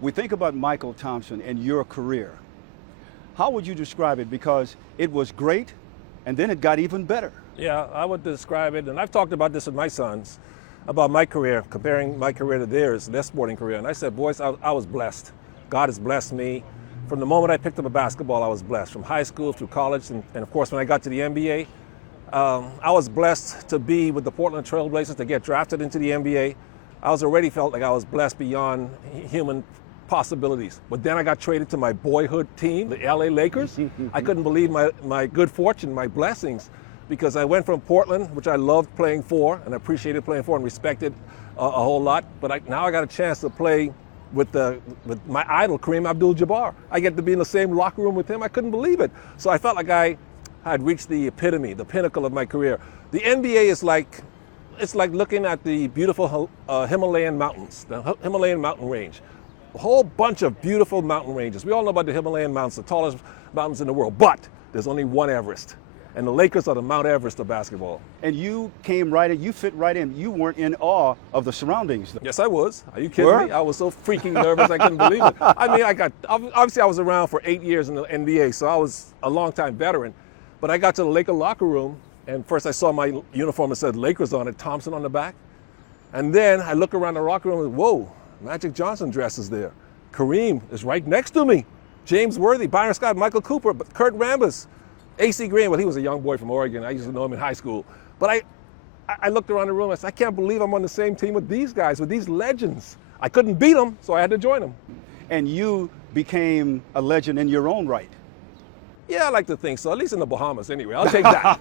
We think about Mychal Thompson and your career. How would you describe it? Because it was great, and then it got even better. Yeah, I would describe it, and I've talked about this with my sons, about my career, comparing my career to theirs, their sporting career. And I said, boys, I was blessed. God has blessed me. From the moment I picked up a basketball, I was blessed. From high school through college, and of course, when I got to the NBA, I was blessed to be with the Portland Trail Blazers, to get drafted into the NBA. I was already felt like I was blessed beyond human possibilities. But then I got traded to my boyhood team, the LA Lakers. I couldn't believe my good fortune, my blessings, because I went from Portland, which I loved playing for and appreciated playing for and respected a whole lot. But now I got a chance to play with my idol, Kareem Abdul-Jabbar. I get to be in the same locker room with him. I couldn't believe it. So I felt like I had reached the epitome, the pinnacle of my career. The NBA is like, it's like looking at the beautiful Himalayan mountains, the Himalayan mountain range. A whole bunch of beautiful mountain ranges. We all know about the Himalayan mountains, the tallest mountains in the world, but there's only one Everest. And the Lakers are the Mount Everest of basketball. And you came right in, you fit right in. You weren't in awe of the surroundings. Yes, I was. Are you kidding me? I was so freaking nervous, I couldn't believe it. I mean, obviously I was around for 8 years in the NBA, so I was a long-time veteran. But I got to the Laker locker room, and first I saw my uniform that said Lakers on it, Thompson on the back. And then I look around the locker room and, whoa, Magic Johnson dress is there. Kareem is right next to me. James Worthy, Byron Scott, Michael Cooper, Kurt Rambis, A.C. Green. Well, he was a young boy from Oregon. I used to know him in high school. But I looked around the room and I said, I can't believe I'm on the same team with these guys, with these legends. I couldn't beat them, so I had to join them. And you became a legend in your own right. Yeah, I like to think so, at least in the Bahamas anyway. I'll take that.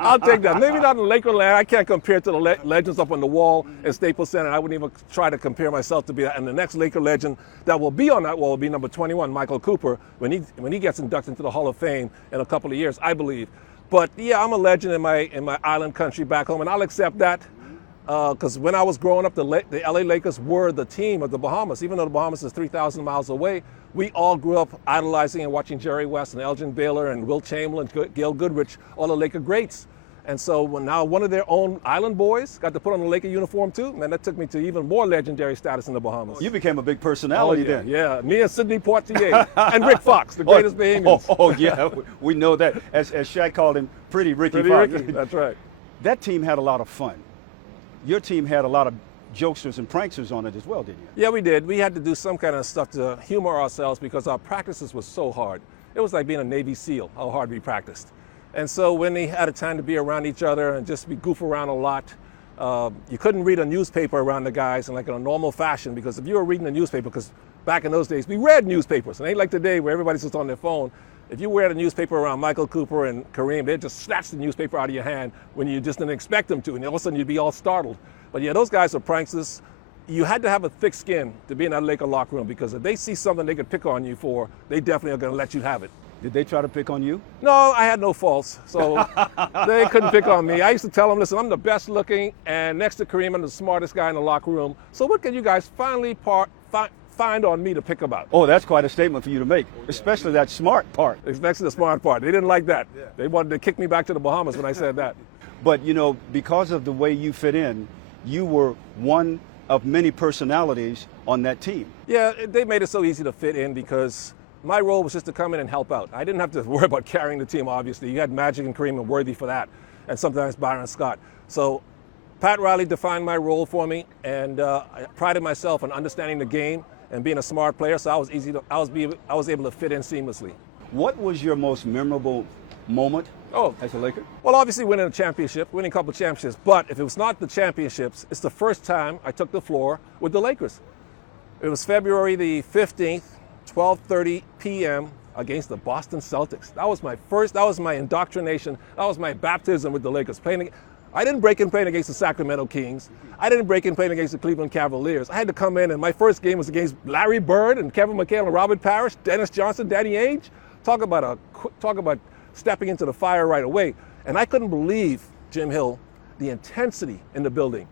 I'll take that. Maybe not in Lakerland. I can't compare to the legends up on the wall in Staples Center. I wouldn't even try to compare myself to be that. And the next Laker legend that will be on that wall will be number 21, Michael Cooper, when he gets inducted into the Hall of Fame in a couple of years, I believe. But yeah, I'm a legend in my island country back home, and I'll accept that. Because when I was growing up, the LA Lakers were the team of the Bahamas. Even though the Bahamas is 3,000 miles away, we all grew up idolizing and watching Jerry West and Elgin Baylor and Wilt Chamberlain, Gail Goodrich, all the Laker greats. And so when now one of their own island boys got to put on the Laker uniform too, man, that took me to even more legendary status in the Bahamas. You became a big personality then. Yeah, me and Sidney Poitier and Rick Fox, the greatest Bahamians. Oh yeah, we know that. As Shaq called him, Pretty Ricky Fox. Ricky. That's right. That team had a lot of fun. Your team had a lot of jokesters and pranksters on it as well, didn't you? Yeah, we did. We had to do some kind of stuff to humor ourselves because our practices were so hard. It was like being a Navy SEAL, how hard we practiced. And so when they had a time to be around each other and just goof around a lot, you couldn't read a newspaper around the guys in like in a normal fashion, because if you were reading a newspaper, because back in those days, we read newspapers. It ain't like today where everybody's just on their phone. If you read a newspaper around Michael Cooper and Kareem, they'd just snatch the newspaper out of your hand when you just didn't expect them to, and all of a sudden you'd be all startled. But yeah, those guys are pranksters. You had to have a thick skin to be in that Laker locker room, because if they see something they could pick on you for, they definitely are going to let you have it. Did they try to pick on you? No, I had no faults, so they couldn't pick on me. I used to tell them, listen, I'm the best looking, and next to Kareem, I'm the smartest guy in the locker room. So what can you guys finally find on me to pick about? Oh, that's quite a statement for you to make, especially that smart part. Especially the smart part. They didn't like that. Yeah. They wanted to kick me back to the Bahamas when I said that. But, you know, because of the way you fit in, you were one of many personalities on that team. Yeah, they made it so easy to fit in because my role was just to come in and help out. I didn't have to worry about carrying the team, obviously. You had Magic and Kareem and Worthy for that, and sometimes Byron Scott. So Pat Riley defined my role for me, and I prided myself on understanding the game and being a smart player, so I was able to fit in seamlessly. What was your most memorable moment as a Laker? Well, obviously winning a championship, winning a couple of championships, but if it was not the championships, it's the first time I took the floor with the Lakers. It was February the 15th, 12:30 p.m. against the Boston Celtics. That was my indoctrination, that was my baptism with the Lakers. I didn't break in playing against the Sacramento Kings. I didn't break in playing against the Cleveland Cavaliers. I had to come in, and my first game was against Larry Bird and Kevin McHale and Robert Parrish, Dennis Johnson, Danny Ainge. Talk about stepping into the fire right away. And I couldn't believe, Jim Hill, the intensity in the building.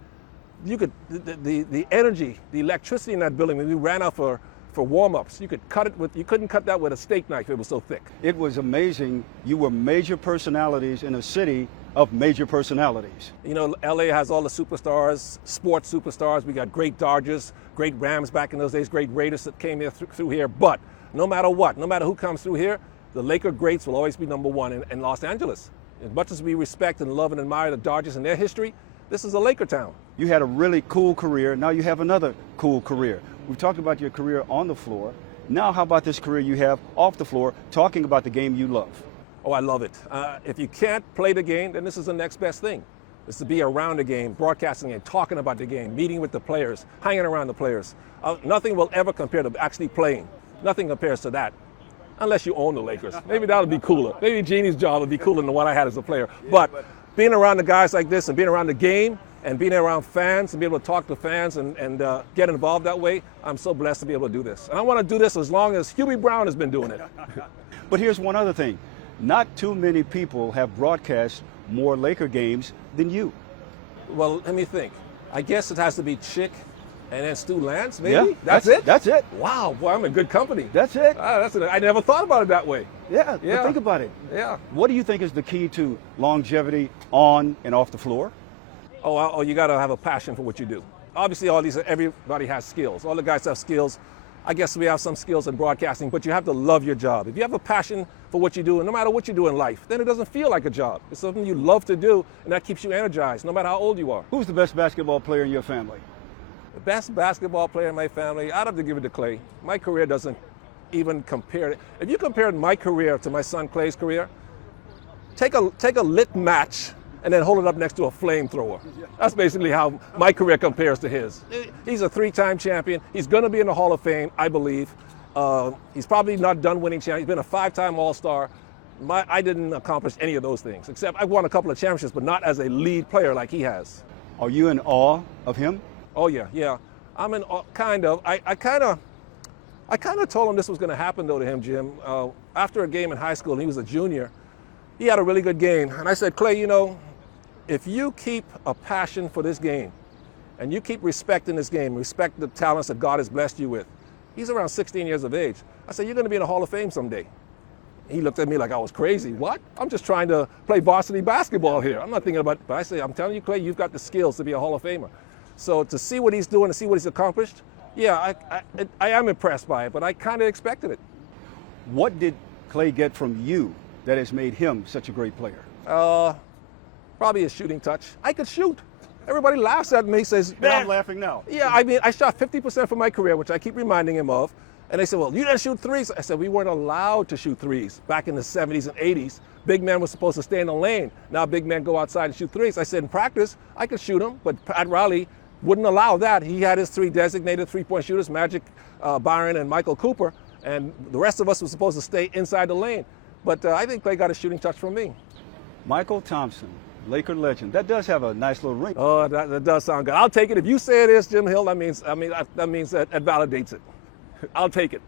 You could, the energy, the electricity in that building, when we ran out for for warm-ups. You couldn't cut that with a steak knife. It was so thick. It was amazing. You were major personalities in a city of major personalities. You know, LA has all the superstars, sports superstars. We got great Dodgers, great Rams back in those days, great Raiders that came here through here. But no matter what, no matter who comes through here, the Laker greats will always be number one in Los Angeles. As much as we respect and love and admire the Dodgers and their history, this is a Laker town. You had a really cool career. Now you have another cool career. We've talked about your career on the floor. Now how about this career you have off the floor, talking about the game you love? Oh, I love it. If you can't play the game, then this is the next best thing. Is to be around the game, broadcasting and talking about the game, meeting with the players, hanging around the players. Nothing will ever compare to actually playing. Nothing compares to that. Unless you own the Lakers. Maybe that would be cooler. Maybe Jeannie's job would be cooler than the one I had as a player. But being around the guys like this and being around the game and being around fans and be able to talk to fans and get involved that way, I'm so blessed to be able to do this. And I want to do this as long as Hubie Brown has been doing it. But here's one other thing. Not too many people have broadcast more Laker games than you. Well, let me think. I guess it has to be Chick and then Stu Lance, maybe? Yeah, That's it? That's it. Wow, boy, I'm in good company. That's it. I never thought about it that way. Yeah, but think about it. Yeah. What do you think is the key to longevity on and off the floor? Oh, you got to have a passion for what you do. Obviously, everybody has skills. All the guys have skills. I guess we have some skills in broadcasting, but you have to love your job. If you have a passion for what you do, and no matter what you do in life, then it doesn't feel like a job. It's something you love to do, and that keeps you energized, no matter how old you are. Who's the best basketball player in your family? The best basketball player in my family, I'd have to give it to Clay. My career doesn't even compare. If you compared my career to my son Clay's career, take a lit match and then hold it up next to a flamethrower. That's basically how my career compares to his. He's a 3-time champion. He's going to be in the Hall of Fame, I believe. He's probably not done winning champion. He's been a 5-time All-Star. I didn't accomplish any of those things, except I won a couple of championships, but not as a lead player like he has. Are you in awe of him? Oh yeah. I'm in awe, kind of. I kind of told him this was going to happen though to him, Jim. After a game in high school, and he was a junior, he had a really good game, and I said, Clay, you know, if you keep a passion for this game and you keep respecting this game, respect the talents that God has blessed you with. He's around 16 years of age. I said, you're going to be in the Hall of Fame someday. He looked at me like I was crazy. What? I'm just trying to play varsity basketball here. I'm not thinking about, but I say, I'm telling you, Clay, you've got the skills to be a Hall of Famer. So to see what he's doing, to see what he's accomplished, yeah, I am impressed by it, but I kind of expected it. What did Clay get from you that has made him such a great player? Probably a shooting touch. I could shoot. Everybody laughs at me, says, But I'm laughing now. Yeah, I mean, I shot 50% for my career, which I keep reminding him of. And they said, well, you didn't shoot threes. I said, we weren't allowed to shoot threes back in the 70s and 80s. Big men were supposed to stay in the lane. Now big men go outside and shoot threes. I said, in practice, I could shoot them, but Pat Riley wouldn't allow that. He had his 3 designated three-point shooters, Magic, Byron, and Michael Cooper, and the rest of us were supposed to stay inside the lane. But I think they got a shooting touch from me. Mychal Thompson, Laker legend. That does have a nice little ring. Oh, that does sound good. I'll take it. If you say it is Jim Hill, that means that validates it. I'll take it.